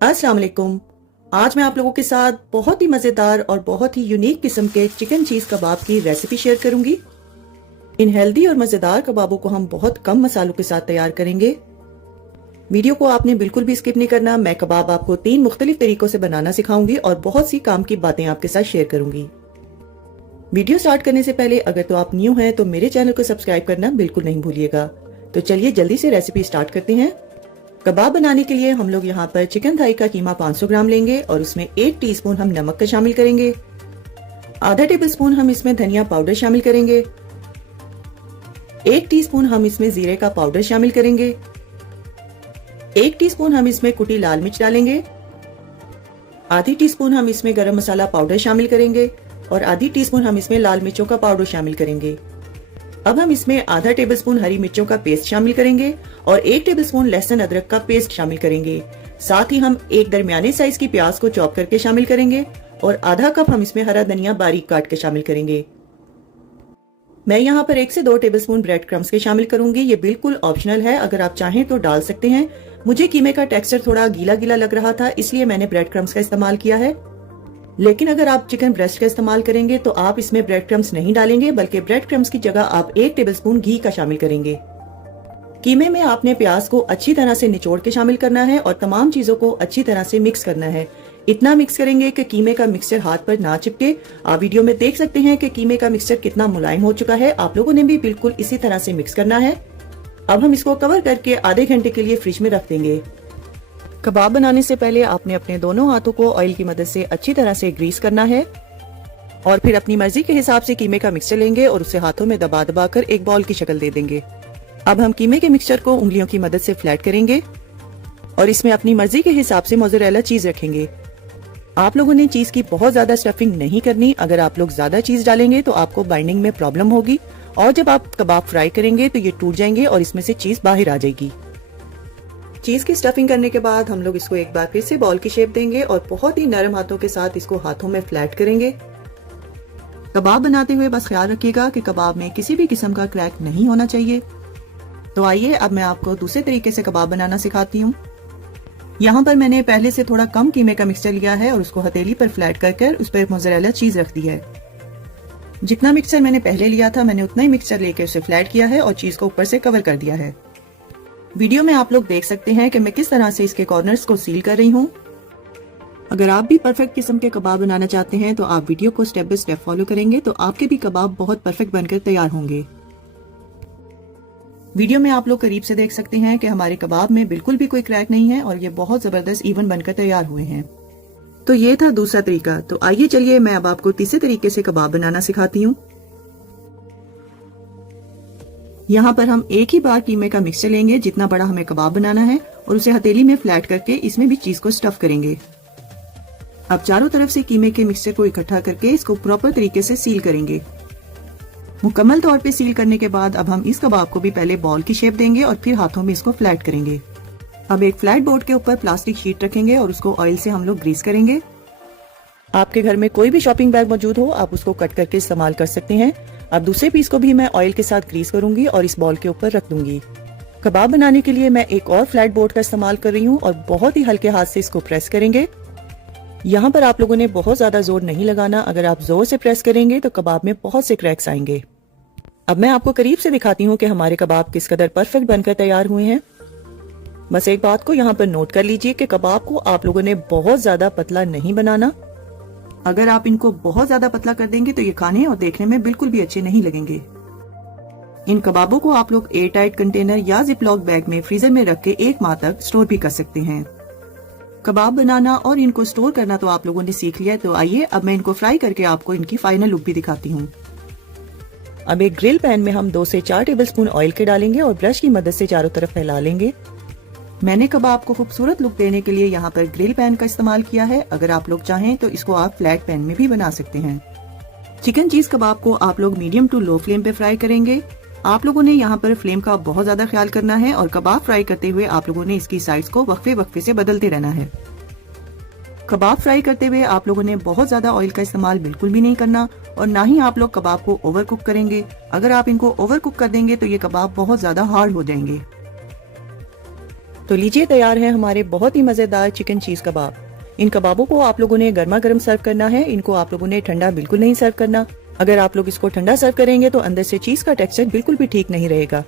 अस्सलाम वालेकुम। आज मैं आप लोगों के साथ बहुत ही मज़ेदार और बहुत ही यूनिक किस्म के चिकन चीज़ कबाब की रेसिपी शेयर करूंगी। इन हेल्दी और मज़ेदार कबाबों को हम बहुत कम मसालों के साथ तैयार करेंगे। वीडियो को आपने बिल्कुल भी स्किप नहीं करना। मैं कबाब आपको 3 मुख्तलिफ तरीकों से बनाना सिखाऊंगी और बहुत सी काम की बातें आपके साथ शेयर करूंगी। वीडियो स्टार्ट करने से पहले अगर तो आप न्यू हैं तो मेरे चैनल को सब्सक्राइब करना बिल्कुल नहीं भूलिएगा। तो चलिए जल्दी से रेसिपी स्टार्ट करते हैं। कबाब बनाने के लिए हम लोग यहाँ पर चिकन थाई का कीमा 500 ग्राम लेंगे और उसमें 1 टीस्पून हम नमक का शामिल करेंगे। आधा टेबल स्पून हम इसमें धनिया पाउडर शामिल करेंगे। 1 टीस्पून हम इसमें जीरे का पाउडर शामिल करेंगे। 1 टीस्पून हम इसमें कुटी लाल मिर्च डालेंगे। आधी टीस्पून हम इसमें गरम मसाला पाउडर शामिल करेंगे और आधी टीस्पून हम इसमें लाल मिर्चों का पाउडर शामिल करेंगे। अब हम इसमें आधा टेबलस्पून हरी मिर्चों का पेस्ट शामिल करेंगे और 1 टेबलस्पून लहसुन अदरक का पेस्ट शामिल करेंगे। साथ ही हम एक दरमियाने साइज की प्याज को चॉप करके शामिल करेंगे और आधा कप हम इसमें हरा धनिया बारीक काट के शामिल करेंगे। मैं यहाँ पर 1 से 2 टेबलस्पून ब्रेड क्रम्स के शामिल करूंगी। ये बिल्कुल ऑप्शनल है, अगर आप चाहें तो डाल सकते हैं। मुझे कीमे का टेक्सचर थोड़ा गीला गीला लग रहा था, इसलिए मैंने ब्रेड क्रम्स का इस्तेमाल किया है। लेकिन अगर आप चिकन ब्रेस्ट का इस्तेमाल करेंगे तो आप इसमें ब्रेड क्रम्स नहीं डालेंगे, बल्कि ब्रेड क्रम्स की जगह आप 1 टेबलस्पून घी का शामिल करेंगे। कीमे में आपने प्याज को अच्छी तरह से निचोड़ के शामिल करना है और तमाम चीजों को अच्छी तरह से मिक्स करना है। इतना मिक्स करेंगे कि कीमे का मिक्सचर हाथ पर ना चिपके। आप वीडियो में देख सकते हैं कि कीमे का मिक्सचर कितना मुलायम हो चुका है। आप लोगों ने भी बिल्कुल इसी तरह से मिक्स करना है। अब हम इसको कवर करके आधे घंटे के लिए फ्रिज में रख देंगे। कबाब बनाने से पहले आपने अपने दोनों हाथों को ऑयल की मदद से अच्छी तरह से ग्रीस करना है और फिर अपनी मर्जी के हिसाब से कीमे का मिक्सचर लेंगे और उसे हाथों में दबा दबा कर एक बॉल की शक्ल दे देंगे। अब हम कीमे के मिक्सचर को उंगलियों की मदद से फ्लैट करेंगे और इसमें अपनी मर्जी के हिसाब से मोज़रेला चीज रखेंगे। आप लोगों ने चीज की बहुत ज्यादा स्टफिंग नहीं करनी। अगर आप लोग ज्यादा चीज डालेंगे तो आपको बाइंडिंग में प्रॉब्लम होगी और जब आप कबाब फ्राई करेंगे तो ये टूट जाएंगे और इसमें से चीज बाहर आ जाएगी। चीज की स्टफिंग करने के बाद हम लोग इसको एक बार फिर से बॉल की शेप देंगे और बहुत ही नरम हाथों के साथ इसको हाथों में फ्लैट करेंगे। कबाब बनाते हुए बस ख्याल रखिएगा कि कबाब में किसी भी किस्म का क्रैक नहीं होना चाहिए। तो आइए अब मैं आपको दूसरे तरीके से कबाब बनाना सिखाती हूँ। यहाँ पर मैंने पहले से थोड़ा कम कीमे का मिक्सचर लिया है और उसको हथेली पर फ्लैट कर उस पर मोज़रेला चीज रख दी है। जितना मिक्सचर मैंने पहले लिया था मैंने उतना ही मिक्सचर लेकर उसे फ्लैट किया है और चीज को ऊपर से कवर कर दिया है। वीडियो में आप लोग देख सकते हैं कि मैं किस तरह से इसके कॉर्नर्स को सील कर रही हूँ। अगर आप भी परफेक्ट किस्म के कबाब बनाना चाहते हैं तो आप वीडियो को स्टेप बाय स्टेप फॉलो करेंगे तो आपके भी कबाब बहुत परफेक्ट बनकर तैयार होंगे। वीडियो में आप लोग करीब से देख सकते हैं कि हमारे कबाब में बिल्कुल भी कोई क्रैक नहीं है और ये बहुत जबरदस्त इवन बनकर तैयार हुए हैं। तो ये था दूसरा तरीका। तो आइए चलिए मैं अब आपको तीसरे तरीके से कबाब बनाना सिखाती हूँ। यहाँ पर हम एक ही बार कीमे का मिक्सचर लेंगे जितना बड़ा हमें कबाब बनाना है और उसे हथेली में फ्लैट करके इसमें भी चीज को स्टफ करेंगे। अब चारों तरफ से कीमे के मिक्सचर को इकट्ठा करके इसको प्रॉपर तरीके से सील करेंगे। मुकम्मल तौर पे सील करने के बाद अब हम इस कबाब को भी पहले बॉल की शेप देंगे और फिर हाथों में इसको फ्लैट करेंगे। अब एक फ्लैट बोर्ड के ऊपर प्लास्टिक शीट रखेंगे और उसको ऑयल से हम लोग ग्रीस करेंगे। आपके घर में कोई भी शॉपिंग बैग मौजूद हो आप उसको कट करके इस्तेमाल कर सकते हैं। अब दूसरे पीस को भी मैं ऑयल के साथ ग्रीस करूंगी और इस बॉल के ऊपर रख दूंगी। कबाब बनाने के लिए मैं एक और फ्लैट बोर्ड का इस्तेमाल कर रही हूँ और बहुत ही हल्के हाथ से इसको प्रेस करेंगे। यहाँ पर आप लोगों ने बहुत ज्यादा जोर नहीं लगाना। अगर आप जोर से प्रेस करेंगे तो कबाब में बहुत से क्रैक्स आएंगे। अब मैं आपको करीब से दिखाती हूँ कि हमारे कबाब किस कदर परफेक्ट बनकर तैयार हुए हैं। बस एक बात को यहाँ पर नोट कर लीजिए कि कबाब को आप लोगों ने बहुत ज्यादा पतला नहीं बनाना। अगर आप इनको बहुत ज्यादा पतला कर देंगे तो ये खाने और देखने में बिल्कुल भी अच्छे नहीं लगेंगे। इन कबाबों को आप लोग एयर टाइट कंटेनर या जिपलॉक बैग में फ्रीजर में रख के 1 माह तक स्टोर भी कर सकते हैं। कबाब बनाना और इनको स्टोर करना तो आप लोगों ने सीख लिया। तो आइए अब मैं इनको फ्राई करके आपको इनकी फाइनल लुक भी दिखाती हूँ। अब एक ग्रिल पैन में हम 2 से 4 टेबलस्पून ऑयल के डालेंगे और ब्रश की मदद से चारों तरफ फैला लेंगे। मैंने कबाब को खूबसूरत लुक देने के लिए यहाँ पर ग्रिल पैन का इस्तेमाल किया है। अगर आप लोग चाहें तो इसको आप फ्लैट पैन में भी बना सकते हैं। चिकन चीज कबाब को आप लोग मीडियम टू लो फ्लेम पे फ्राई करेंगे। आप लोगों ने यहाँ पर फ्लेम का बहुत ज्यादा ख्याल करना है और कबाब फ्राई करते हुए आप लोगों ने इसकी साइड्स को वक्फे वक्फे से बदलते रहना है। कबाब फ्राई करते हुए आप लोगों ने बहुत ज्यादा ऑयल का इस्तेमाल बिल्कुल भी नहीं करना और ना ही आप लोग कबाब को ओवर कुक करेंगे। अगर आप इनको ओवर कुक कर देंगे तो ये कबाब बहुत ज्यादा हार्ड हो जाएंगे। तो लीजिए, तैयार है हमारे बहुत ही मजेदार चिकन चीज कबाब। इन कबाबों को आप लोगों ने गर्मा गर्म सर्व करना है। इनको आप लोगों ने ठंडा बिल्कुल नहीं सर्व करना। अगर आप लोग इसको ठंडा सर्व करेंगे तो अंदर से चीज का टेक्सचर बिल्कुल भी ठीक नहीं रहेगा।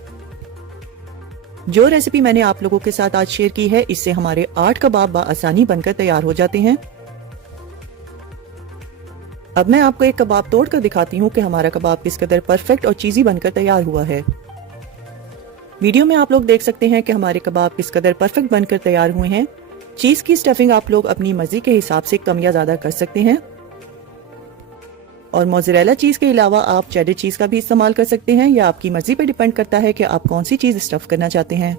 जो रेसिपी मैंने आप लोगों के साथ आज शेयर की है, इससे हमारे 8 कबाब आसानी बनकर तैयार हो जाते हैं। अब मैं आपको एक कबाब तोड़कर दिखाती हूँ कि हमारा कबाब किस कदर परफेक्ट और चीजी बनकर तैयार हुआ है। वीडियो में आप लोग देख सकते हैं कि हमारे कबाब किस कदर परफेक्ट बनकर तैयार हुए हैं। चीज की स्टफिंग आप लोग अपनी मर्जी के हिसाब से कम या ज्यादा कर सकते हैं और मोज़रेला चीज के अलावा आप चेडर चीज का भी इस्तेमाल कर सकते हैं। या आपकी मर्जी पर डिपेंड करता है कि आप कौन सी चीज स्टफ करना चाहते हैं।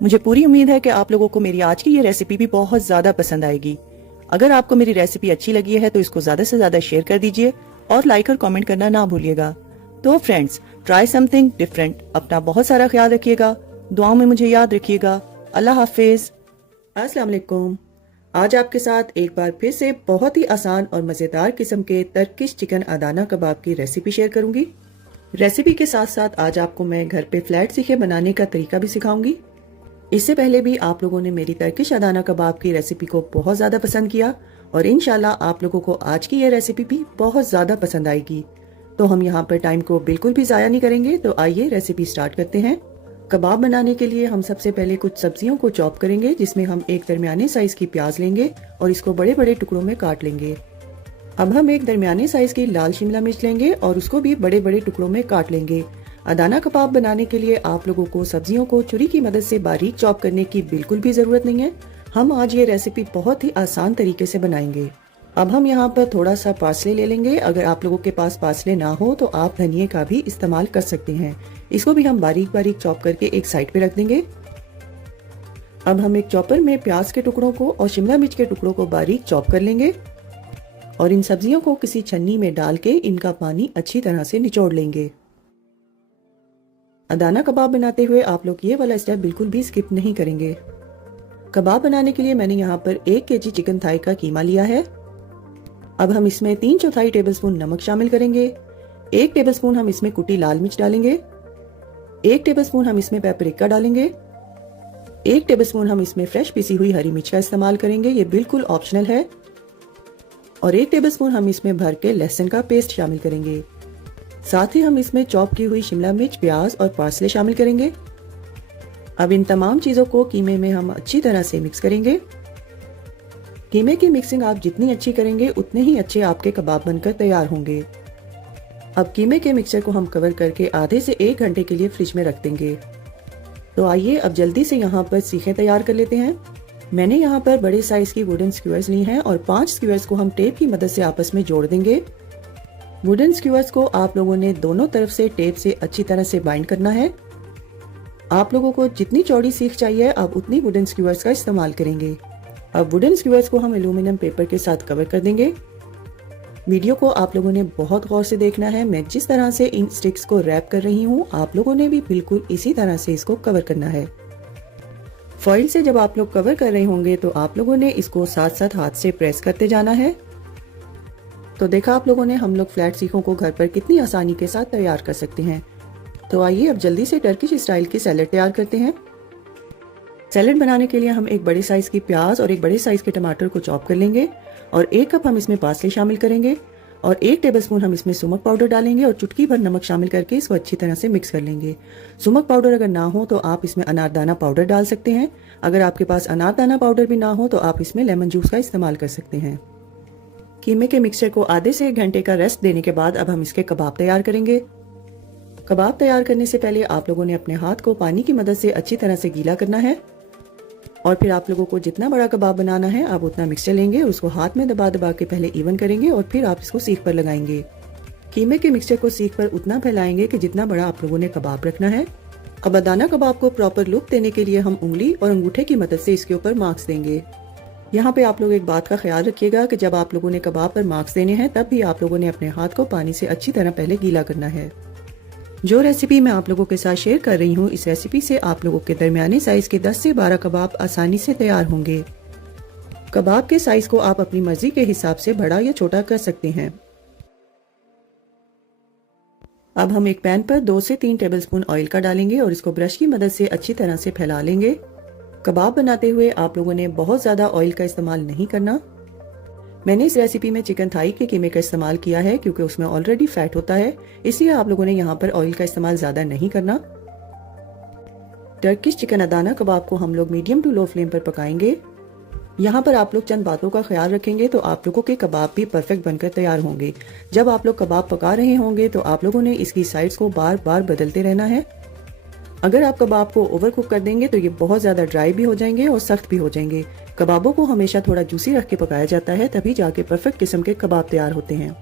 मुझे पूरी उम्मीद है कि आप लोगों को मेरी आज की ये रेसिपी भी बहुत ज्यादा पसंद आएगी। अगर आपको मेरी रेसिपी अच्छी लगी है तो इसको ज्यादा से ज्यादा शेयर कर दीजिए और लाइक और कमेंट करना ना भूलिएगा। तो फ्रेंड्स, ट्राई समथिंग डिफरेंट। अपना बहुत सारा ख्याल रखिएगा, दुआओं में मुझे याद रखिएगा। अल्लाह हाफिज। अस्सलाम वालेकुम। आज आपके साथ एक बार फिर से बहुत ही आसान और मजेदार किस्म के टर्किश चिकन अदाना कबाब की रेसिपी शेयर करूंगी। रेसिपी के साथ साथ आज आपको मैं घर पे फ्लैट सीखे बनाने का तरीका भी सिखाऊंगी। इससे पहले भी आप लोगों ने मेरी टर्किश अदाना कबाब की रेसिपी को बहुत ज्यादा पसंद किया और इंशाल्लाह आप लोगों को आज की ये रेसिपी भी बहुत ज्यादा पसंद आएगी। तो हम यहाँ पर टाइम को बिल्कुल भी जाया नहीं करेंगे। तो आइए रेसिपी स्टार्ट करते हैं। कबाब बनाने के लिए हम सबसे पहले कुछ सब्जियों को चॉप करेंगे, जिसमें हम एक दरमियाने साइज की प्याज लेंगे और इसको बड़े बड़े टुकड़ों में काट लेंगे। अब हम एक दरमियाने साइज की लाल शिमला मिर्च लेंगे और उसको भी बड़े बड़े टुकड़ों में काट लेंगे। अदाना कबाब बनाने के लिए आप लोगों को सब्जियों को छुरी की मदद से बारीक चॉप करने की बिल्कुल भी जरूरत नहीं है। हम आज ये रेसिपी बहुत ही आसान तरीके से बनाएंगे। अब हम यहाँ पर थोड़ा सा पार्सले ले लेंगे। अगर आप लोगों के पास पार्सले ना हो तो आप धनिये का भी इस्तेमाल कर सकते हैं। इसको भी हम बारीक बारीक चॉप करके एक साइड पे रख देंगे। अब हम एक चॉपर में प्याज के टुकड़ों को और शिमला मिर्च के टुकड़ों को बारीक चॉप कर लेंगे और इन सब्जियों को किसी छन्नी में डाल के इनका पानी अच्छी तरह से निचोड़ लेंगे। अदाना कबाब बनाते हुए आप लोग ये वाला स्टेप बिल्कुल भी स्किप नहीं करेंगे। कबाब बनाने के लिए मैंने यहाँ पर 1 केजी चिकन थाई का कीमा लिया है। अब हम इसमें 3/4 टेबलस्पून नमक शामिल करेंगे। 1 टेबलस्पून हम इसमें कुटी लाल मिर्च डालेंगे। 1 टेबलस्पून हम इसमें पेपरिका डालेंगे। 1 टेबलस्पून हम इसमें फ्रेश पिसी हुई हरी मिर्च का इस्तेमाल करेंगे, ये बिल्कुल ऑप्शनल है। और 1 टेबलस्पून हम इसमें भर के लहसुन का पेस्ट शामिल करेंगे। साथ ही हम इसमें चॉप की हुई शिमला मिर्च, प्याज और पार्सले शामिल करेंगे। अब इन तमाम चीजों को कीमे में हम अच्छी तरह से मिक्स करेंगे। कीमे की मिक्सिंग आप जितनी अच्छी करेंगे उतने ही अच्छे आपके कबाब बनकर तैयार होंगे। अब कीमे के मिक्सचर को हम कवर करके आधे से 1 घंटे के लिए फ्रिज में रख देंगे। तो आइए अब जल्दी से यहाँ पर सीखें तैयार कर लेते हैं। मैंने यहाँ पर बड़े साइज की वुडन स्क्यूअर्स ली हैं और 5 स्क्यूअर्स को हम टेप की मदद से आपस में जोड़ देंगे। वुडन स्क्यूअर्स को आप लोगों ने दोनों तरफ से टेप से अच्छी तरह से बाइंड करना है। आप लोगों को जितनी चौड़ी सीख चाहिए आप उतनी वुडन स्क्यूअर्स का इस्तेमाल करेंगे। अब वुडन स्क्यूअर्स को हम एल्यूमिनियम पेपर के साथ कवर कर देंगे। वीडियो को आप लोगों ने बहुत गौर से देखना है। मैं जिस तरह से इन स्टिक्स को रैप कर रही हूँ, आप लोगों ने भी बिल्कुल इसी तरह से इसको कवर करना है। फॉइल से जब आप लोग कवर कर रहे होंगे तो आप लोगों ने इसको साथ साथ हाथ से प्रेस करते जाना है। तो देखा आप लोगों ने, हम लोग फ्लैट सीखों को घर पर कितनी आसानी के साथ तैयार कर सकते हैं। तो आइए अब जल्दी से टर्किश स्टाइल की सैलेड तैयार करते हैं। सैलेड बनाने के लिए हम एक बड़े साइज की प्याज और एक बड़े साइज के टमाटर को चॉप कर लेंगे और 1 कप हम इसमें पार्सले शामिल करेंगे और 1 टेबलस्पून हम इसमें सुमक पाउडर डालेंगे और चुटकी भर नमक शामिल करके इसको अच्छी तरह से मिक्स कर लेंगे। सुमक पाउडर अगर ना हो तो आप इसमें अनारदाना पाउडर डाल सकते हैं। अगर आपके पास अनारदाना पाउडर भी ना हो तो आप इसमें लेमन जूस का इस्तेमाल कर सकते हैं। कीमे के मिक्सचर को आधे से 1 घंटे का रेस्ट देने के बाद अब हम इसके कबाब तैयार करेंगे। कबाब तैयार करने से पहले आप लोगों ने अपने हाथ को पानी की मदद से अच्छी तरह से गीला करना है और फिर आप लोगों को जितना बड़ा कबाब बनाना है आप उतना मिक्सचर लेंगे, उसको हाथ में दबा दबा के पहले इवन करेंगे और फिर आप इसको सीख पर लगाएंगे। कीमे के मिक्सचर को सीख पर उतना फैलाएंगे कि जितना बड़ा आप लोगों ने कबाब रखना है। अब अदाना कबाब को प्रॉपर लुक देने के लिए हम उंगली और अंगूठे की मदद से इसके ऊपर मार्क्स देंगे। यहाँ पे आप लोग एक बात का ख्याल रखिएगा कि जब आप लोगों ने कबाब पर मार्क्स देने हैं तब भी आप लोगों ने अपने हाथ को पानी से अच्छी तरह पहले गीला करना है। जो रेसिपी मैं आप लोगों के साथ शेयर कर रही हूँ, इस रेसिपी से आप लोगों के दरमियाने साइज के 10 से 12 कबाब आसानी से तैयार होंगे। कबाब के साइज को आप अपनी मर्जी के हिसाब से बड़ा या छोटा कर सकते हैं। अब हम एक पैन पर 2 से 3 टेबलस्पून ऑयल का डालेंगे और इसको ब्रश की मदद से अच्छी तरह से फैला लेंगे। कबाब बनाते हुए आप लोगों ने बहुत ज़्यादा ऑयल का इस्तेमाल नहीं करना। मैंने इस रेसिपी में चिकन थाई के कीमे का इस्तेमाल किया है क्योंकि उसमें ऑलरेडी फैट होता है, इसलिए आप लोगों ने यहाँ पर ऑयल का इस्तेमाल ज़्यादा नहीं करना। टर्किश चिकन अदाना कबाब को हम लोग मीडियम टू लो फ्लेम पर पकाएंगे। यहाँ पर आप लोग चंद बातों का ख्याल रखेंगे तो आप लोगों के कबाब भी परफेक्ट बनकर तैयार होंगे। जब आप लोग कबाब पका रहे होंगे तो आप लोगों ने इसकी साइड्स को बार बार बदलते रहना है। अगर आप कबाब को ओवर कुक कर देंगे तो ये बहुत ज़्यादा ड्राई भी हो जाएंगे और सख्त भी हो जाएंगे। कबाबों को हमेशा थोड़ा जूसी रख के पकाया जाता है, तभी जाके परफेक्ट किस्म के कबाब तैयार होते हैं।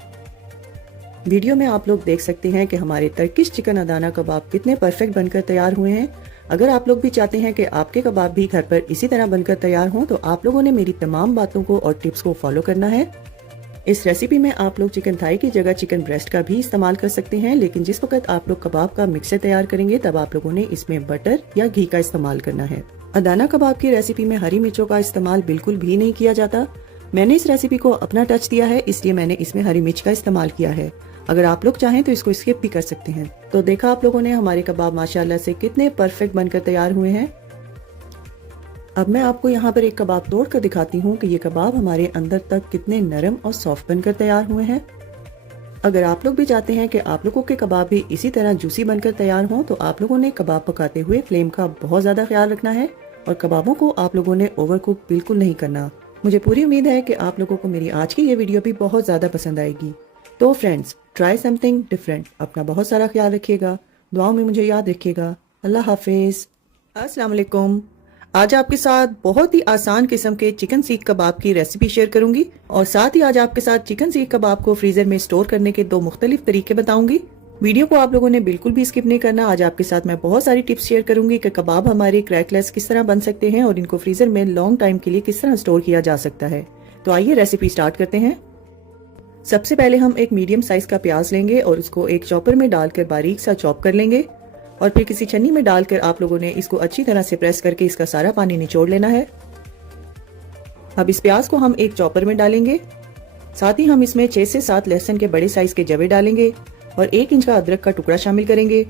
वीडियो में आप लोग देख सकते हैं कि हमारे टर्किश चिकन अदाना कबाब कितने परफेक्ट बनकर तैयार हुए हैं। अगर आप लोग भी चाहते हैं कि आपके कबाब भी घर पर इसी तरह बनकर तैयार हों तो आप लोगों ने मेरी तमाम बातों को और टिप्स को फॉलो करना है। इस रेसिपी में आप लोग चिकन थाई की जगह चिकन ब्रेस्ट का भी इस्तेमाल कर सकते हैं, लेकिन जिस वक्त आप लोग कबाब का मिक्सर तैयार करेंगे तब आप लोगों ने इसमें बटर या घी का इस्तेमाल करना है। अदाना कबाब की रेसिपी में हरी मिर्चों का इस्तेमाल बिल्कुल भी नहीं किया जाता। मैंने इस रेसिपी को अपना टच दिया है, इसलिए मैंने इसमें हरी मिर्च का इस्तेमाल किया है। अगर आप लोग चाहें तो इसको स्किप भी कर सकते हैं। तो देखा आप लोगों ने हमारे कबाब माशाल्लाह से कितने परफेक्ट बनकर तैयार हुए हैं। अब मैं आपको यहाँ पर एक कबाब तोड़ कर दिखाती हूँ कि ये कबाब हमारे अंदर तक कितने नरम और सॉफ्ट बनकर तैयार हुए हैं। अगर आप लोग भी चाहते हैं कि आप लोगों के कबाब भी इसी तरह जूसी बनकर तैयार हों तो आप लोगों ने कबाब पकाते हुए फ्लेम का बहुत ज्यादा ख्याल रखना है और कबाबों को आप लोगों ने ओवर कुक बिल्कुल नहीं करना। मुझे पूरी उम्मीद है कि आप लोगों को मेरी आज की ये वीडियो भी बहुत ज्यादा पसंद आएगी। तो फ्रेंड्स, ट्राई समथिंग डिफरेंट। अपना बहुत सारा ख्याल रखिएगा, दुआओं में मुझे याद रखिएगा। अल्लाह हाफिज। अस्सलाम वालेकुम। आज आपके साथ बहुत ही आसान किस्म के चिकन सीख कबाब की रेसिपी शेयर करूंगी और साथ ही आज आपके साथ चिकन सीख कबाब को फ्रीजर में स्टोर करने के 2 मुख्तलिफ तरीके बताऊंगी। वीडियो को आप लोगों ने बिल्कुल भी स्किप नहीं करना। आज आपके साथ मैं बहुत सारी टिप्स शेयर करूंगी कि कबाब हमारे क्रैकलेस किस तरह बन सकते हैं और इनको फ्रीजर में लॉन्ग टाइम के लिए किस तरह स्टोर किया जा सकता है। तो आइए रेसिपी स्टार्ट करते हैं। सबसे पहले हम एक मीडियम साइज का प्याज लेंगे और उसको एक चॉपर में डालकर बारीक सा चॉप कर लेंगे और फिर किसी छन्नी में डालकर आप लोगों ने इसको अच्छी तरह से प्रेस करके इसका सारा पानी निचोड़ लेना है। अब इस प्याज को हम एक चॉपर में डालेंगे। साथ ही हम इसमें 6 से 7 लहसुन के बड़े साइज के जवे डालेंगे और 1 इंच का अदरक का टुकड़ा शामिल करेंगे।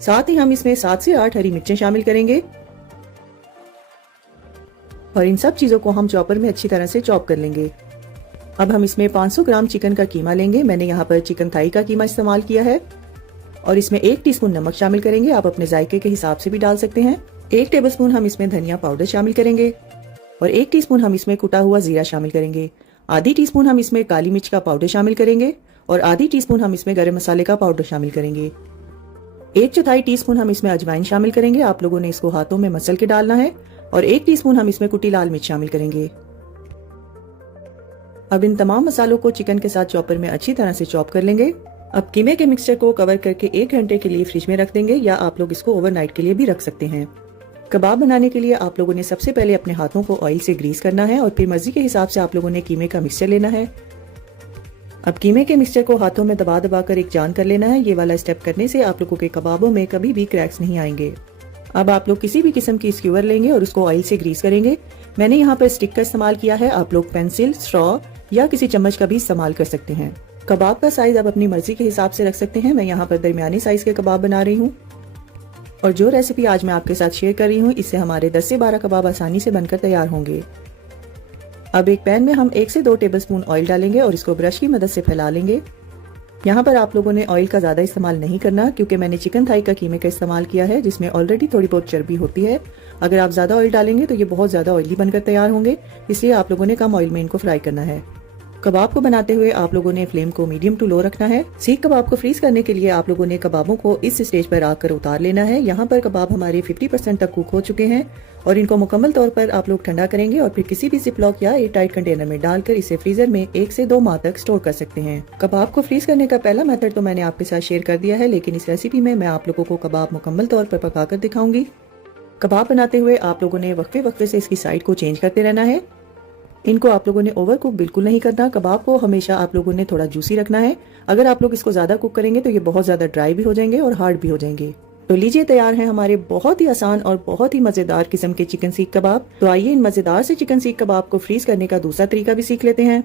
साथ ही हम इसमें 7 से 8 हरी मिर्चें शामिल करेंगे और इन सब चीजों को हम चॉपर में अच्छी तरह से चॉप कर लेंगे। अब हम इसमें 500 ग्राम चिकन का कीमा लेंगे। मैंने यहाँ पर चिकन थाई का कीमा इस्तेमाल किया है और इसमें 1 टीस्पून नमक शामिल करेंगे। आप अपने जायके के हिसाब से भी डाल सकते हैं। 1 टेबलस्पून हम इसमें धनिया पाउडर शामिल करेंगे और 1 टीस्पून हम इसमें कुटा हुआ जीरा शामिल करेंगे। आधी टीस्पून हम इसमें काली मिर्च का पाउडर शामिल करेंगे और आधी टीस्पून हम इसमें गरम मसाले का पाउडर शामिल करेंगे। 1/4 टीस्पून हम इसमें अजवाइन शामिल करेंगे। आप लोगों ने इसको हाथों में मसल के डालना है और 1 टीस्पून हम इसमें कुटी लाल मिर्च शामिल करेंगे। अब इन तमाम मसालों को चिकन के साथ चॉपर में अच्छी तरह से चॉप कर लेंगे। अब कीमे के मिक्सचर को कवर करके 1 घंटे के लिए फ्रिज में रख देंगे या आप लोग इसको ओवरनाइट के लिए भी रख सकते हैं। कबाब बनाने के लिए आप लोगों ने सबसे पहले अपने हाथों को ऑयल से ग्रीस करना है और फिर मर्जी के हिसाब से आप लोगों ने कीमे का मिक्सचर लेना है। अब कीमे के मिक्सचर को हाथों में दबा दबा कर एक जान कर लेना है। ये वाला स्टेप करने से आप लोगों के कबाबों में कभी भी क्रैक्स नहीं आएंगे। अब आप लोग किसी भी किस्म की स्क्यूअर लेंगे और उसको ऑयल से ग्रीस करेंगे। मैंने यहाँ पर स्टिक का इस्तेमाल किया है। आप लोग पेंसिल, स्ट्रॉ या किसी चम्मच का भी इस्तेमाल कर सकते हैं। कबाब का साइज आप अपनी मर्जी के हिसाब से रख सकते हैं। मैं यहाँ पर दरमियानी साइज के कबाब बना रही हूँ और जो रेसिपी आज मैं आपके साथ शेयर कर रही हूँ इससे हमारे 10 से 12 कबाब आसानी से बनकर तैयार होंगे। अब एक पैन में हम 1 से 2 टेबलस्पून ऑयल डालेंगे और इसको ब्रश की मदद से फैला लेंगे। यहाँ पर आप लोगों ने ऑयल का ज्यादा इस्तेमाल नहीं करना क्योंकि मैंने चिकन थाई का कीमे का इस्तेमाल किया है जिसमें ऑलरेडी थोड़ी बहुत चर्बी होती है। अगर आप ज्यादा ऑयल डालेंगे तो ये बहुत ज्यादा ऑयली बनकर तैयार होंगे, इसलिए आप लोगों ने कम ऑयल में इनको फ्राई करना है। कबाब को बनाते हुए आप लोगों ने फ्लेम को मीडियम टू लो रखना है। सीख कबाब को फ्रीज करने के लिए आप लोगों ने कबाबों को इस स्टेज पर आकर उतार लेना है। यहाँ पर कबाब हमारे 50% तक कुक हो चुके हैं और इनको मुकम्मल तौर पर आप लोग ठंडा करेंगे और फिर किसी भी जिपलॉक या एयर टाइट कंटेनर में डालकर इसे फ्रीजर में 1 से 2 माह तक स्टोर कर सकते हैं। कबाब को फ्रीज करने का पहला मेथड तो मैंने आपके साथ शेयर कर दिया है, लेकिन इस रेसिपी में मैं आप लोगों को कबाब मुकम्मल तौर पर पकाकर दिखाऊंगी। कबाब बनाते हुए आप लोगों ने वक्फे वक्फे से इसकी साइड को चेंज करते रहना है। इनको आप लोगों ने ओवर कुक बिल्कुल नहीं करना। कबाब को हमेशा आप लोगों ने थोड़ा जूसी रखना है। अगर आप लोग इसको ज्यादा कुक करेंगे तो ये बहुत ज्यादा ड्राई भी हो जाएंगे और हार्ड भी हो जाएंगे। तो लीजिए, तैयार हैं हमारे बहुत ही आसान और बहुत ही मजेदार किस्म के चिकन सीख कबाब। तो आइए इन मजेदार से चिकन सीख कबाब को फ्रीज करने का दूसरा तरीका भी सीख लेते हैं।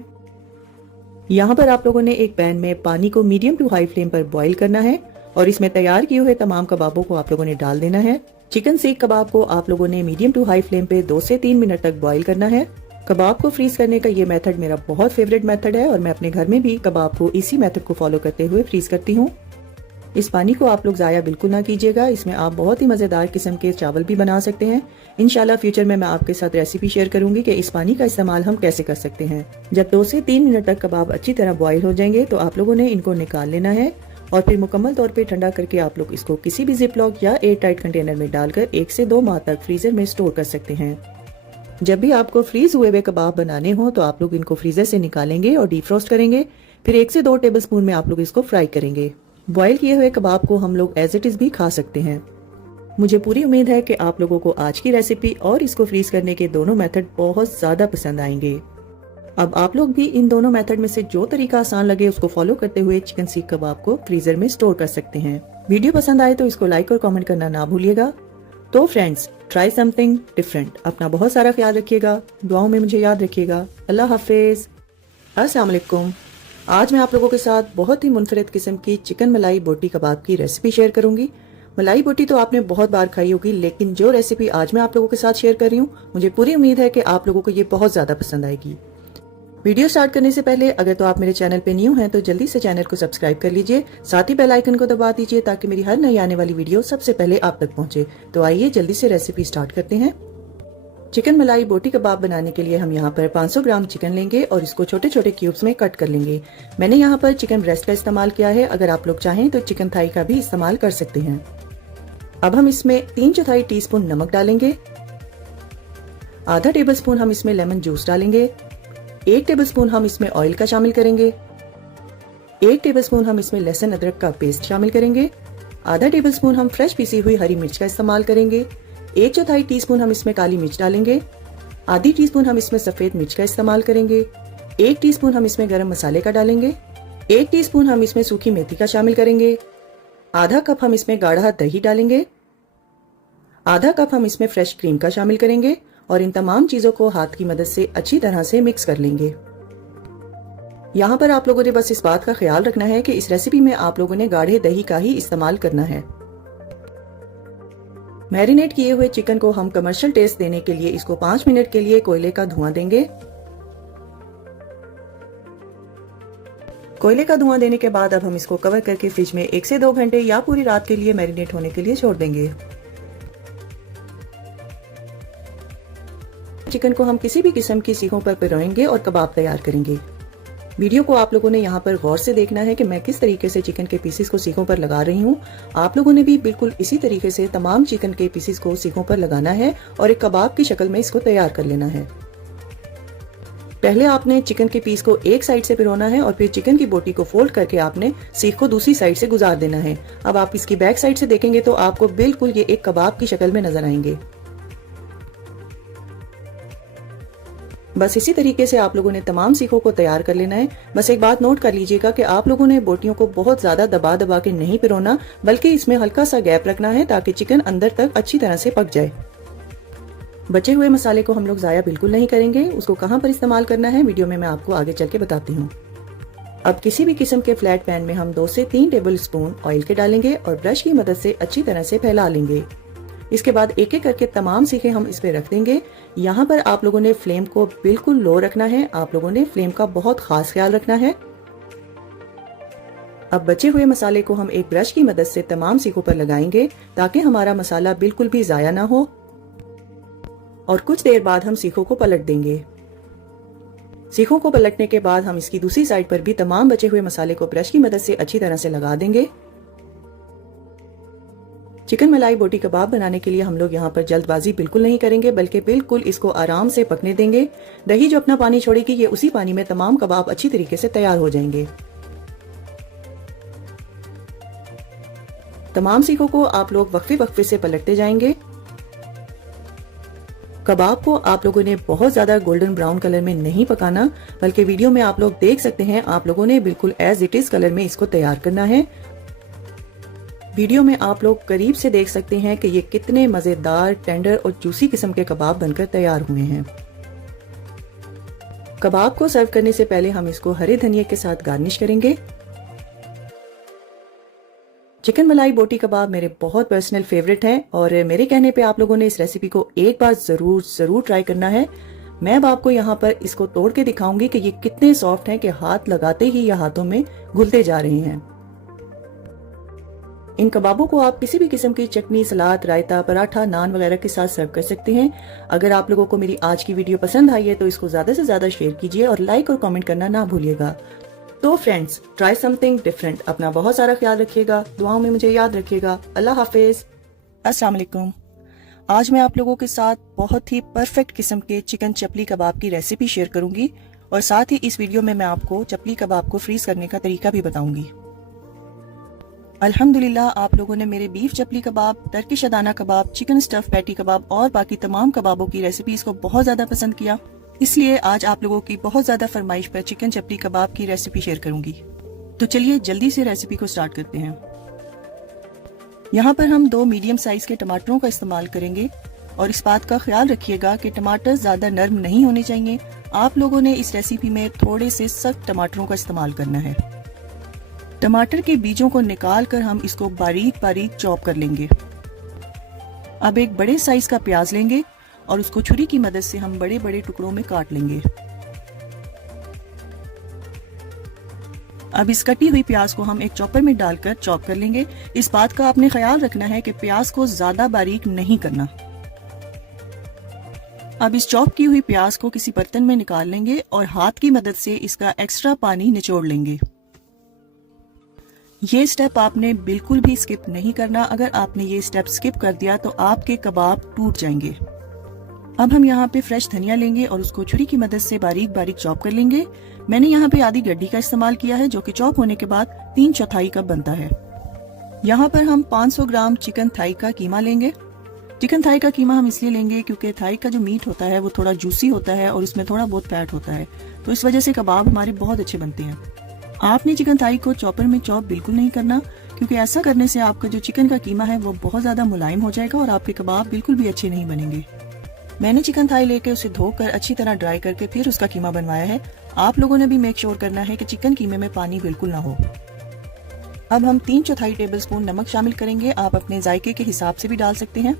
यहाँ पर आप लोगों ने एक पैन में पानी को मीडियम टू हाई फ्लेम पर बॉईल करना है और इसमें तैयार किए हुए तमाम कबाबों को आप लोगों ने डाल देना है। चिकन सीख कबाब को आप लोगों ने मीडियम टू हाई फ्लेम पे 2 से 3 मिनट तक बॉईल करना है। कबाब को फ्रीज करने का ये मेथड मेरा बहुत फेवरेट मेथड है और मैं अपने घर में भी कबाब को इसी मेथड को फॉलो करते हुए फ्रीज करती हूँ। इस पानी को आप लोग ज़ाया बिल्कुल ना कीजिएगा, इसमें आप बहुत ही मज़ेदार किस्म के चावल भी बना सकते हैं। इंशाल्लाह फ्यूचर में मैं आपके साथ रेसिपी शेयर करूंगी कि इस पानी का इस्तेमाल हम कैसे कर सकते हैं। जब 2 से 3 मिनट तक कबाब अच्छी तरह बॉईल हो जाएंगे तो आप लोगों ने इनको निकाल लेना है और फिर मुकम्मल तौर पे ठंडा करके आप लोग इसको किसी भी जिप लॉक या एयर टाइट कंटेनर में डालकर 1 से 2 माह तक फ्रीजर में स्टोर कर सकते हैं। जब भी आपको फ्रीज हुए हुए कबाब बनाने हो तो आप लोग इनको फ्रीजर से निकालेंगे और डीप फ्रोस्ट करेंगे। फिर 1 से 2 टेबल स्पून में आप लोग इसको फ्राई करेंगे। बॉईल किए हुए कबाब को हम लोग एज इट इज भी खा सकते हैं। मुझे पूरी उम्मीद है कि आप लोगों को आज की रेसिपी और इसको फ्रीज करने के दोनों मेथड बहुत ज्यादा पसंद आएंगे। अब आप लोग भी इन दोनों मेथड में से जो तरीका आसान लगे उसको फॉलो करते हुए चिकन सीख कबाब को फ्रीजर में स्टोर कर सकते हैं। वीडियो पसंद आए तो इसको लाइक और कमेंट करना ना भूलिएगा। तो फ्रेंड्स, ट्राई समथिंग डिफरेंट। अपना बहुत सारा ख्याल रखिएगा, दुआओं में मुझे याद रखिएगा। अल्लाह हाफिज। अस्सलाम वालेकुम। आज मैं आप लोगों के साथ बहुत ही मुनफरिद किस्म की चिकन मलाई बोटी कबाब की रेसिपी शेयर करूंगी। मलाई बोटी तो आपने बहुत बार खाई होगी, लेकिन जो रेसिपी आज मैं आप लोगों के साथ शेयर कर रही हूँ मुझे पूरी उम्मीद है कि आप लोगों को ये बहुत ज्यादा पसंद आएगी। वीडियो स्टार्ट करने से पहले अगर तो आप मेरे चैनल पे न्यू हैं तो जल्दी से चैनल को सब्सक्राइब कर लीजिए, साथ ही बेल आइकन को दबा दीजिए ताकि मेरी हर नई आने वाली वीडियो सबसे पहले आप तक पहुंचे। तो आइए जल्दी से रेसिपी स्टार्ट करते हैं। चिकन मलाई बोटी कबाब बनाने के लिए हम यहाँ पर 500 ग्राम चिकन लेंगे और इसको छोटे छोटे क्यूब्स में कट कर लेंगे। मैंने यहाँ पर चिकन ब्रेस्ट का इस्तेमाल किया है, अगर आप लोग चाहें तो चिकन थाई का भी इस्तेमाल कर सकते हैं। अब हम इसमें 3/4 टीस्पून नमक डालेंगे, आधा टेबल स्पून हम इसमें लेमन जूस डालेंगे, 1 टेबल स्पून हम इसमें ऑयल का शामिल करेंगे, 1 टेबल स्पून हम इसमें लहसुन अदरक का पेस्ट शामिल करेंगे, आधा टेबल स्पून हम फ्रेश पीसी हुई हरी मिर्च का इस्तेमाल करेंगे, 1/4 टीस्पून हम इसमें काली मिर्च डालेंगे, आधी टीस्पून हम इसमें सफेद मिर्च का इस्तेमाल करेंगे, 1 टीस्पून हम इसमें गरम मसाले का डालेंगे, 1 टीस्पून हम इसमें सूखी मेथी का शामिल करेंगे, आधा कप हम इसमें गाढ़ा दही डालेंगे, आधा कप हम इसमें फ्रेश क्रीम का शामिल करेंगे और इन तमाम चीजों को हाथ की मदद से अच्छी तरह से मिक्स कर लेंगे। यहाँ पर आप लोगों ने बस इस बात का ख्याल रखना है कि इस रेसिपी में आप लोगों ने गाढ़े दही का ही इस्तेमाल करना है। मैरिनेट किए हुए चिकन को हम कमर्शियल टेस्ट देने के लिए इसको 5 मिनट के लिए कोयले का धुआं देंगे। कोयले का धुआं देने के बाद अब हम इसको कवर करके फ्रिज में 1 से 2 घंटे या पूरी रात के लिए मैरिनेट होने के लिए छोड़ देंगे। चिकन को हम किसी भी किस्म की सीखों पर पिरोएंगे और कबाब तैयार करेंगे। वीडियो को आप लोगों ने यहाँ पर गौर से देखना है कि मैं किस तरीके से चिकन के पीसेस को सीखों पर लगा रही हूँ। आप लोगों ने भी बिल्कुल इसी तरीके से तमाम चिकन के पीसेस को सीखों पर लगाना है और एक कबाब की शक्ल में इसको तैयार कर लेना है। पहले आपने चिकन के पीस को एक साइड से पिरोना है और फिर चिकन की बोटी को फोल्ड करके आपने सीख को दूसरी साइड से गुजार देना है। अब आप इसकी बैक साइड से देखेंगे तो आपको बिल्कुल ये एक कबाब की शक्ल में नजर आएंगे। बस इसी तरीके से आप लोगों ने तमाम सीखों को तैयार कर लेना है। बस एक बात नोट कर लीजिएगा कि आप लोगों ने बोटियों को बहुत ज्यादा दबा दबा के नहीं पिरोना, बल्कि इसमें हल्का सा गैप रखना है ताकि चिकन अंदर तक अच्छी तरह से पक जाए। बचे हुए मसाले को हम लोग जाया बिल्कुल नहीं करेंगे, उसको कहाँ पर इस्तेमाल करना है वीडियो में मैं आपको आगे चल के बताती हूँ। अब किसी भी किस्म के फ्लैट पैन में हम 2 से 3 टेबल स्पून ऑयल के डालेंगे और ब्रश की मदद से अच्छी तरह से फैला लेंगे। इसके बाद एक एक करके तमाम सीखे हम इस पे रख देंगे। यहाँ पर आप लोगों ने फ्लेम को बिल्कुल लो रखना है, आप लोगों ने फ्लेम का बहुत खास ख्याल रखना है। अब बचे हुए मसाले को हम एक ब्रश की मदद से तमाम सीखों पर लगाएंगे ताकि हमारा मसाला बिल्कुल भी जाया ना हो। और कुछ देर बाद हम सीखों को पलट देंगे। सीखों को पलटने के बाद हम इसकी दूसरी साइड पर भी तमाम बचे हुए मसाले को ब्रश की मदद से अच्छी तरह से लगा देंगे। चिकन मलाई बोटी कबाब बनाने के लिए हम लोग यहाँ पर जल्दबाजी बिल्कुल नहीं करेंगे, बल्कि बिल्कुल इसको आराम से पकने देंगे। दही जो अपना पानी छोड़ेगी ये उसी पानी में तमाम कबाब अच्छी तरीके से तैयार हो जाएंगे। तमाम सीखों को आप लोग वक्फे वक्फे से पलटते जाएंगे। कबाब को आप लोगों ने बहुत ज्यादा गोल्डन ब्राउन कलर में नहीं पकाना, बल्कि वीडियो में आप लोग देख सकते हैं आप लोगों ने बिल्कुल एज इट इज कलर में इसको तैयार करना है। वीडियो में आप लोग करीब से देख सकते हैं कि ये कितने मजेदार, टेंडर और जूसी किस्म के कबाब बनकर तैयार हुए हैं। कबाब को सर्व करने से पहले हम इसको हरे धनिया के साथ गार्निश करेंगे। चिकन मलाई बोटी कबाब मेरे बहुत पर्सनल फेवरेट हैं और मेरे कहने पे आप लोगों ने इस रेसिपी को एक बार ज़रूर ट्राई करना है। मैं अब आपको यहाँ पर इसको तोड़ के दिखाऊंगी कि ये कितने सॉफ्ट हैं कि हाथ लगाते ही ये हाथों में घुलते जा रहे हैं। इन कबाबों को आप किसी भी किस्म की चटनी, सलाद, रायता, पराठा, नान वगैरह के साथ सर्व कर सकते हैं। अगर आप लोगों को मेरी आज की वीडियो पसंद आई है तो इसको ज्यादा से ज्यादा शेयर कीजिए और लाइक और कमेंट करना ना भूलिएगा। तो फ्रेंड्स, ट्राई समथिंग डिफरेंट। अपना बहुत सारा ख्याल रखिएगा, दुआओं में मुझे याद रखिएगा। अल्लाह हाफिज, अस्सलाम वालेकुम। आज मैं आप लोगों के साथ बहुत ही परफेक्ट किस्म के चिकन चपली कबाब की रेसिपी शेयर करूंगी और साथ ही इस वीडियो में मैं आपको चपली कबाब को फ्रीज करने का तरीका भी बताऊंगी। अल्हम्दुलिल्लाह आप लोगों ने मेरे बीफ चपली कबाब, टर्किश अदाना कबाब, चिकन स्टफ पैटी कबाब और बाकी तमाम कबाबों की रेसिपीज को बहुत ज्यादा पसंद किया, इसलिए आज आप लोगों की बहुत ज्यादा फरमाइश पर चिकन चपली कबाब की रेसिपी शेयर करूंगी। तो चलिए जल्दी से रेसिपी को स्टार्ट करते हैं। यहाँ पर हम 2 मीडियम साइज के टमाटरों का इस्तेमाल करेंगे और इस बात का ख्याल रखिएगा कि टमाटर ज्यादा नर्म नहीं होने चाहिए। आप लोगों ने इस रेसिपी में थोड़े से सख्त टमाटरों का इस्तेमाल करना है। टमाटर के बीजों को निकाल कर हम इसको बारीक बारीक चॉप कर लेंगे। अब एक बड़े साइज का प्याज लेंगे और उसको छुरी की मदद से हम बड़े बड़े टुकड़ों में काट लेंगे। अब इस कटी हुई प्याज को हम एक चॉपर में डालकर चॉप कर लेंगे। इस बात का आपने ख्याल रखना है कि प्याज को ज्यादा बारीक नहीं करना। अब इस चॉप की हुई प्याज को किसी बर्तन में निकाल लेंगे और हाथ की मदद से इसका एक्स्ट्रा पानी निचोड़ लेंगे। ये स्टेप आपने बिल्कुल भी स्किप नहीं करना। अगर आपने ये स्टेप स्किप कर दिया तो आपके कबाब टूट जाएंगे। अब हम यहाँ पे फ्रेश धनिया लेंगे और उसको छुरी की मदद से बारीक बारीक चॉप कर लेंगे। मैंने यहाँ पे आधी गड्डी का इस्तेमाल किया है जो कि चॉप होने के बाद 3/4 कप बनता है। यहाँ पर हम 500 ग्राम चिकन थाई का कीमा लेंगे। चिकन थाई का कीमा हम इसलिए लेंगे क्योंकि थाई का जो मीट होता है वो थोड़ा जूसी होता है और उसमें थोड़ा बहुत फैट होता है, तो इस वजह से कबाब हमारे बहुत अच्छे बनते हैं। आपने चिकन थाई को चॉपर में चॉप बिल्कुल नहीं करना, क्योंकि ऐसा करने से आपका जो चिकन का कीमा है वो बहुत ज्यादा मुलायम हो जाएगा और आपके कबाब बिल्कुल भी अच्छे नहीं बनेंगे। मैंने चिकन थाई लेके उसे धोकर अच्छी तरह ड्राई करके फिर उसका कीमा बनवाया है। आप लोगों ने भी मेक श्योर करना है कि चिकन कीमे में पानी बिल्कुल ना हो। अब हम 3/4 टेबल स्पून नमक शामिल करेंगे। आप अपने जायके के हिसाब से भी डाल सकते हैं।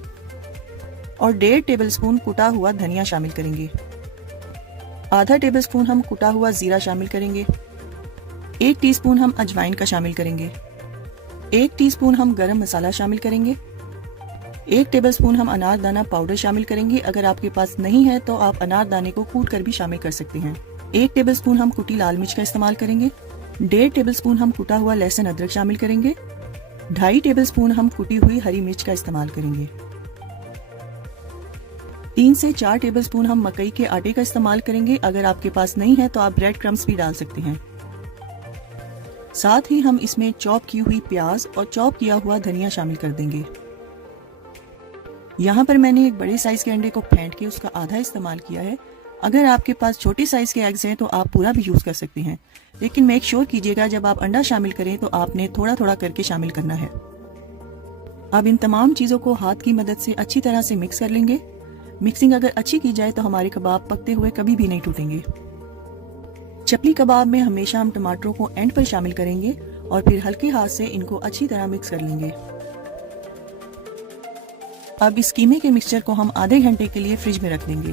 और 1.5 टेबल स्पून कुटा हुआ धनिया शामिल करेंगे। आधा टेबल स्पून हम कुटा हुआ जीरा शामिल करेंगे। 1 टीस्पून हम अजवाइन का शामिल करेंगे। 1 टीस्पून हम गरम मसाला शामिल करेंगे। 1 टेबल स्पून हम अनारदाना पाउडर शामिल करेंगे। अगर आपके पास नहीं है तो आप अनारदाने को कूट कर भी शामिल कर सकते हैं। 1 टेबल स्पून हम कुटी लाल मिर्च का इस्तेमाल करेंगे। 1.5 टेबल स्पून हम कुटा हुआ लहसुन अदरक शामिल करेंगे। 2.5 टेबल स्पून हम कुटी हुई हरी मिर्च का इस्तेमाल करेंगे। 3 से 4 टेबल स्पून हम मकई के आटे का इस्तेमाल करेंगे। अगर आपके पास नहीं है तो आप ब्रेड क्रम्स भी डाल सकते हैं। साथ ही हम इसमें चॉप की हुई प्याज और चॉप किया हुआ धनिया शामिल कर देंगे। यहाँ पर मैंने एक बड़े साइज के अंडे को फेंट के उसका आधा इस्तेमाल किया है। अगर आपके पास छोटे साइज के एग्स हैं तो आप पूरा भी यूज कर सकते हैं, लेकिन मेक श्योर कीजिएगा जब आप अंडा शामिल करें तो आपने थोड़ा थोड़ा करके शामिल करना है। अब इन तमाम चीजों को हाथ की मदद से अच्छी तरह से मिक्स कर लेंगे। मिक्सिंग अगर अच्छी की जाए तो हमारे कबाब पकते हुए कभी भी नहीं टूटेंगे। चपली कबाब में हमेशा हम टमाटरों को एंड पर शामिल करेंगे और फिर हल्के हाथ से इनको अच्छी तरह मिक्स कर लेंगे। अब इस कीमे के मिक्सचर को हम आधे घंटे के लिए फ्रिज में रख देंगे।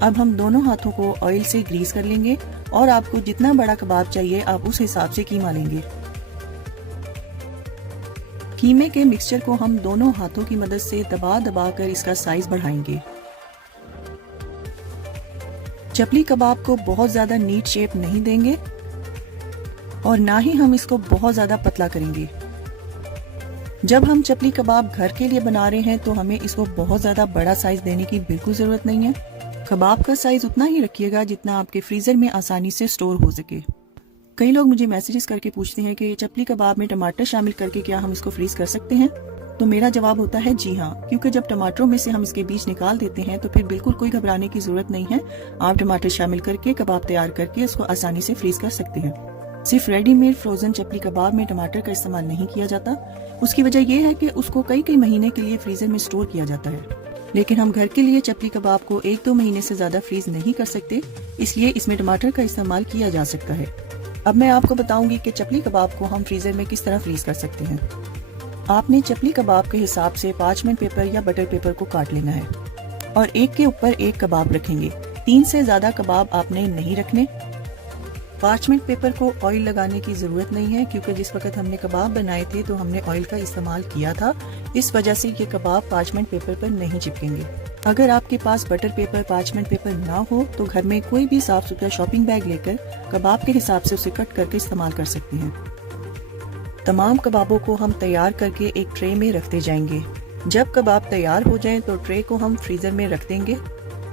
अब हम दोनों हाथों को ऑयल से ग्रीस कर लेंगे और आपको जितना बड़ा कबाब चाहिए आप उस हिसाब से कीमा लेंगे। कीमे के मिक्सचर को हम दोनों हाथों की मदद से दबा दबा कर इसका साइज बढ़ाएंगे। चपली कबाब को बहुत ज्यादा नीट शेप नहीं देंगे और ना ही हम इसको बहुत ज्यादा पतला करेंगे। जब हम चपली कबाब घर के लिए बना रहे हैं तो हमें इसको बहुत ज्यादा बड़ा साइज देने की बिल्कुल जरूरत नहीं है। कबाब का साइज उतना ही रखिएगा जितना आपके फ्रीजर में आसानी से स्टोर हो सके। कई लोग मुझे मैसेजेस करके पूछते हैं कि चपली कबाब में टमाटर शामिल करके क्या हम इसको फ्रीज कर सकते हैं, तो मेरा जवाब होता है जी हाँ, क्योंकि जब टमाटरों में से हम इसके बीज निकाल देते हैं तो फिर बिल्कुल कोई घबराने की जरूरत नहीं है। आप टमाटर शामिल करके कबाब तैयार करके इसको आसानी से फ्रीज कर सकते हैं। सिर्फ रेडीमेड फ्रोजन चपली कबाब में टमाटर का इस्तेमाल नहीं किया जाता। उसकी वजह यह है कि उसको कई कई महीने के लिए फ्रीजर में स्टोर किया जाता है, लेकिन हम घर के लिए चपली कबाब को 1-2 महीने से ज्यादा फ्रीज नहीं कर सकते, इसलिए इसमें टमाटर का इस्तेमाल किया जा सकता है। अब मैं आपको बताऊंगी कि चपली कबाब को हम फ्रीज़र में किस तरह फ्रीज कर सकते हैं। आपने चपली कबाब के हिसाब से पार्चमेंट पेपर या बटर पेपर को काट लेना है और एक के ऊपर एक कबाब रखेंगे। 3 से ज़्यादा कबाब आपने नहीं रखने। पार्चमेंट पेपर को ऑयल लगाने की ज़रूरत नहीं है, क्योंकि जिस वक्त हमने कबाब बनाए थे तो हमने ऑयल का इस्तेमाल किया था। इस वजह से ये कबाब पार्चमेंट पेपर पर नहीं चिपकेंगे। अगर आपके पास बटर पेपर पार्चमेंट पेपर ना हो तो घर में कोई भी साफ सुथरा शॉपिंग बैग लेकर कबाब के हिसाब से उसे कट करके इस्तेमाल कर सकते हैं। तमाम कबाबों को हम तैयार करके एक ट्रे में रखते जाएंगे। जब कबाब तैयार हो जाएं तो ट्रे को हम फ्रीज़र में रख देंगे।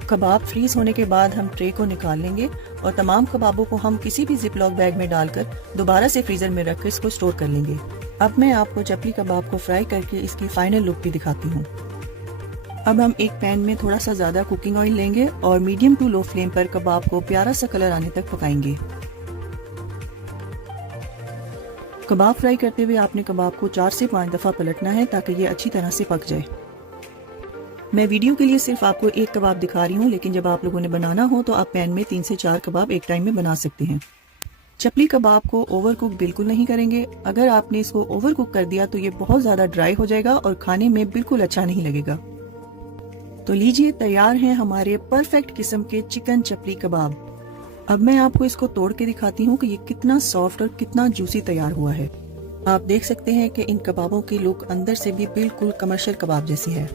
कबाब फ्रीज होने के बाद हम ट्रे को निकाल लेंगे और तमाम कबाबों को हम किसी भी जिप लॉक बैग में डालकर दोबारा से फ्रीजर में रखकर इसको स्टोर कर लेंगे। अब मैं आपको चपली कबाब को फ्राई करके इसकी फाइनल लुक भी दिखाती हूँ। अब हम एक पैन में थोड़ा सा ज्यादा कुकिंग ऑयल लेंगे और मीडियम टू लो फ्लेम पर कबाब को प्यारा सा कलर आने तक पकाएंगे। कबाब फ्राई करते हुए आपने कबाब को 4 से 5 दफा पलटना है ताकि ये अच्छी तरह से पक जाए। मैं वीडियो के लिए सिर्फ आपको एक कबाब दिखा रही हूँ, लेकिन जब आप लोगों ने बनाना हो तो आप पैन में 3 से 4 कबाब एक टाइम में बना सकते हैं। चपली कबाब को ओवर कुक बिल्कुल नहीं करेंगे। अगर आपने इसको ओवर कुक कर दिया तो ये बहुत ज्यादा ड्राई हो जाएगा और खाने में बिल्कुल अच्छा नहीं लगेगा। तो लीजिए, तैयार हैं हमारे परफेक्ट किस्म के चिकन चपली कबाब। अब मैं आपको इसको तोड़ के दिखाती हूँ कि ये कितना सॉफ्ट और कितना जूसी तैयार हुआ है। आप देख सकते हैं कि इन कबाबों की लुक अंदर से भी बिल्कुल कमर्शियल कबाब जैसी है।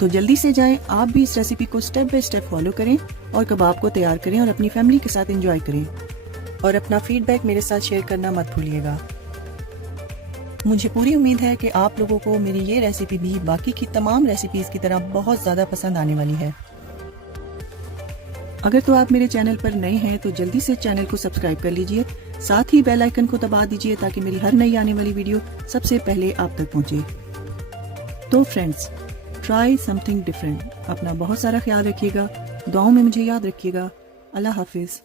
तो जल्दी से जाएं, आप भी इस रेसिपी को स्टेप बाय स्टेप फॉलो करें और कबाब को तैयार करें और अपनी फैमिली के साथ एंजॉय करें। और अपना फीडबैक मेरे साथ शेयर करना मत भूलिएगा। मुझे पूरी उम्मीद है कि आप लोगों को मेरी ये रेसिपी भी बाकी की तमाम रेसिपीज की तरह बहुत ज़्यादा पसंद आने वाली है। अगर तो आप मेरे चैनल पर नए हैं तो जल्दी से चैनल को सब्सक्राइब कर लीजिए, साथ ही बेल आइकन को दबा दीजिए ताकि मेरी हर नई आने वाली वीडियो सबसे पहले आप तक पहुंचे। तो फ्रेंड्स, ट्राई समथिंग डिफरेंट। अपना बहुत सारा ख्याल रखिएगा, दुआओं में मुझे याद रखिएगा। अल्लाह हाफिज।